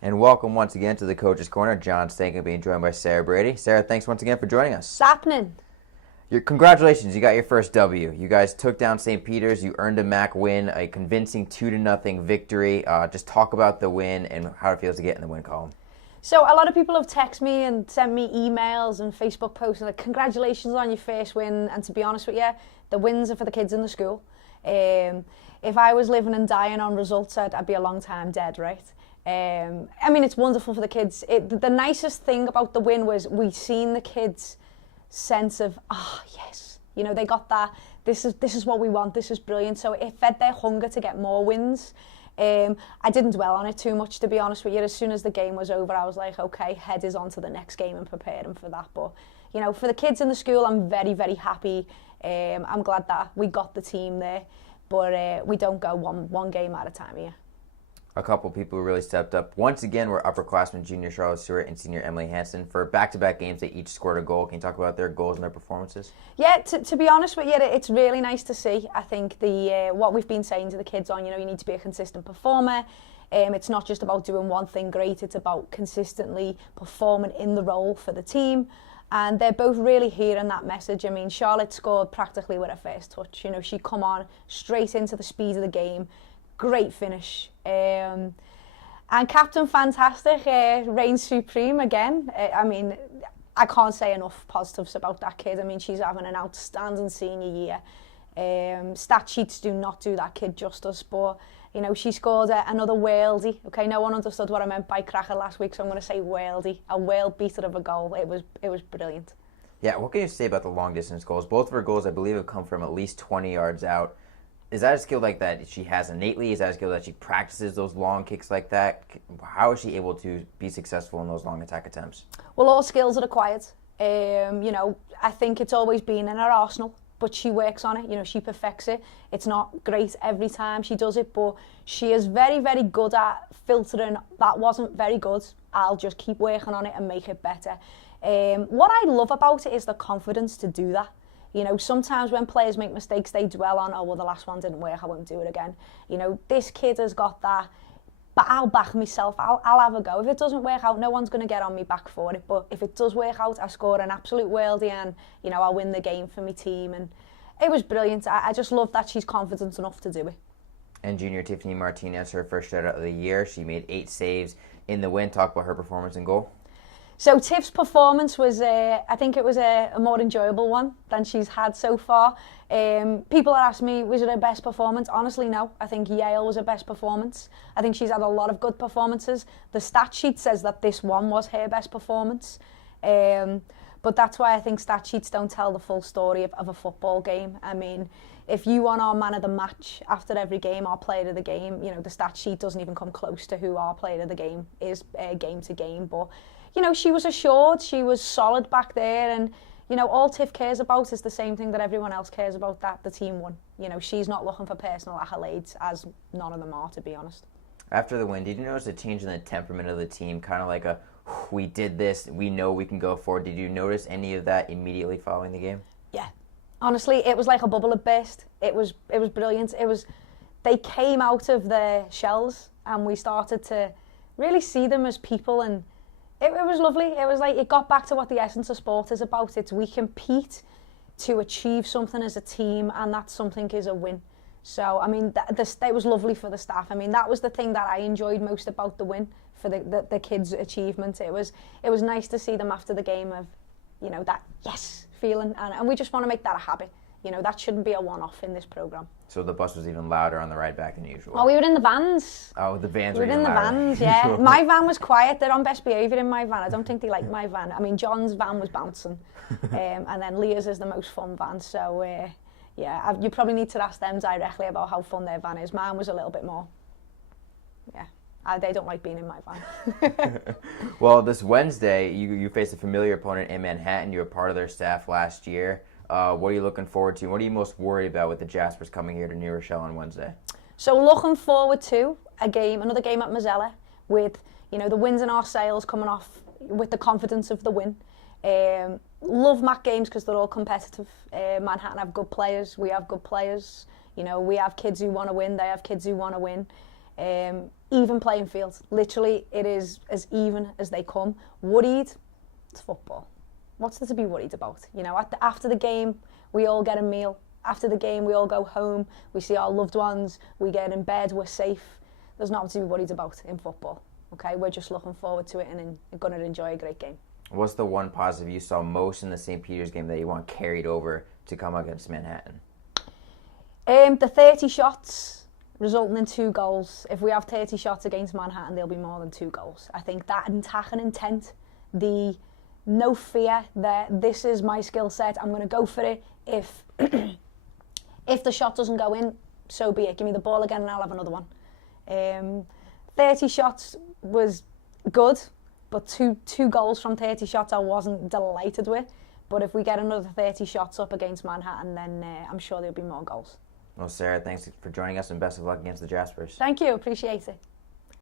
And welcome once again to the Coach's Corner. John Stankin being joined by Sarah Brady. Sarah, thanks once again for joining us. What's happening? Congratulations, you got your first W. You guys took down St. Peter's. You earned a MAC win, a convincing 2-0 victory. Just talk about the win and how it feels to get in the win column. So a lot of people have texted me and sent me emails and Facebook posts like, congratulations on your first win. And to be honest with you, the wins are for the kids in the school. If I was living and dying on results, I'd be a long time dead, right? I mean, it's wonderful for the kids. The nicest thing about the win was we seen the kids' sense of, yes, you know, they got that, this is what we want, this is brilliant. So it fed their hunger to get more wins. I didn't dwell on it too much, to be honest with you. As soon as the game was over, I was like, okay, head is on to the next game and prepare them for that. But, you know, for the kids in the school, I'm very, very happy. I'm glad that we got the team there, but we don't go one game at a time here. A couple people who really stepped up. Once again, were upperclassmen junior Charlotte Stewart and senior Emily Henson. For back-to-back games, they each scored a goal. Can you talk about their goals and their performances? Yeah, to be honest with you, it's really nice to see. I think the what we've been saying to the kids on, you know, you need to be a consistent performer. It's not just about doing one thing great, it's about consistently performing in the role for the team. And they're both really hearing that message. I mean, Charlotte scored practically with her first touch. You know, she come on straight into the speed of the game. Great finish. And Captain Fantastic reigns supreme again. I mean, I can't say enough positives about that kid. I mean, she's having an outstanding senior year. Stat sheets do not do that kid justice, but, you know, she scored another worldie. Okay, no one understood what I meant by cracker last week, so I'm going to say worldie. A world beater of a goal. It was brilliant. Yeah, what can you say about the long-distance goals? Both of her goals, I believe, have come from at least 20 yards out. Is that a skill like that she has innately? Is that a skill that she practices those long kicks like that? How is she able to be successful in those long attack attempts? Well, all skills are acquired. You know, I think it's always been in her arsenal, but she works on it. You know, she perfects it. It's not great every time she does it, but she is very, very good at filtering. That wasn't very good. I'll just keep working on it and make it better. What I love about it is the confidence to do that. You know, sometimes when players make mistakes, they dwell on, oh, well, the last one didn't work, I won't do it again. You know, this kid has got that, but I'll back myself, I'll have a go. If it doesn't work out, no one's going to get on me back for it. But if it does work out, I score an absolute worldie and, you know, I'll win the game for my team. And it was brilliant. I just love that she's confident enough to do it. And junior Tiffany Martinez, her first shutout of the year. She made 8 saves in the win. Talk about her performance and goal. So Tiff's performance was, I think it was a more enjoyable one than she's had so far. People are asking me, was it her best performance? Honestly, no. I think Yale was her best performance. I think she's had a lot of good performances. The stat sheet says that this one was her best performance. But that's why I think stat sheets don't tell the full story of a football game. I mean, if you want our man of the match after every game, our player of the game, you know, the stat sheet doesn't even come close to who our player of the game is game to game. But you know, she was assured, she was solid back there, and, you know, all Tiff cares about is the same thing that everyone else cares about, that the team won. You know, she's not looking for personal accolades, as none of them are, to be honest. After the win, did you notice a change in the temperament of the team? Kind of like a, we did this, we know we can go forward. Did you notice any of that immediately following the game? Yeah. Honestly, it was like a bubble had burst. It was brilliant. They came out of their shells, and we started to really see them as people, and it was lovely. It was like, it got back to what the essence of sport is about. It's we compete to achieve something as a team, and that something is a win. So, I mean, it was lovely for the staff. I mean, that was the thing that I enjoyed most about the win, for the kids' achievement. It was nice to see them after the game of, you know, that yes feeling, and we just want to make that a habit. You know, that shouldn't be a one-off in this programme. So the bus was even louder on the ride back than usual? Oh, we were in the vans. Oh, the vans we were in the louder. vans, yeah. My van was quiet. They're on best behaviour in my van. I don't think they like my van. I mean, John's van was bouncing. And then Leah's is the most fun van. So, yeah, you probably need to ask them directly about how fun their van is. Mine was a little bit more, yeah. They don't like being in my van. Well, this Wednesday, you face a familiar opponent in Manhattan. You were part of their staff last year. What are you looking forward to? What are you most worried about with the Jaspers coming here to New Rochelle on Wednesday? So looking forward to another game at Mazzella with, you know, the winds in our sails coming off with the confidence of the win. Love MAC games because they're all competitive. Manhattan have good players. We have good players. You know, we have kids who want to win. They have kids who want to win. even playing field. Literally, it is as even as they come. Worried? It's football. What's there to be worried about? You know, after the game, we all get a meal. After the game, we all go home. We see our loved ones. We get in bed. We're safe. There's nothing to be worried about in football. Okay, we're just looking forward to it and going to enjoy a great game. What's the one positive you saw most in the St. Peter's game that you want carried over to come against Manhattan? The 30 shots resulting in 2 goals. If we have 30 shots against Manhattan, there'll be more than 2 goals. I think that attacking intent, the no fear that this is my skill set, I'm going to go for it. If if the shot doesn't go in, so be it. Give me the ball again and I'll have another one. 30 shots was good, but two goals from 30 shots I wasn't delighted with. But if we get another 30 shots up against Manhattan, then I'm sure there'll be more goals. Well, Sarah, thanks for joining us and best of luck against the Jaspers. Thank you, appreciate it.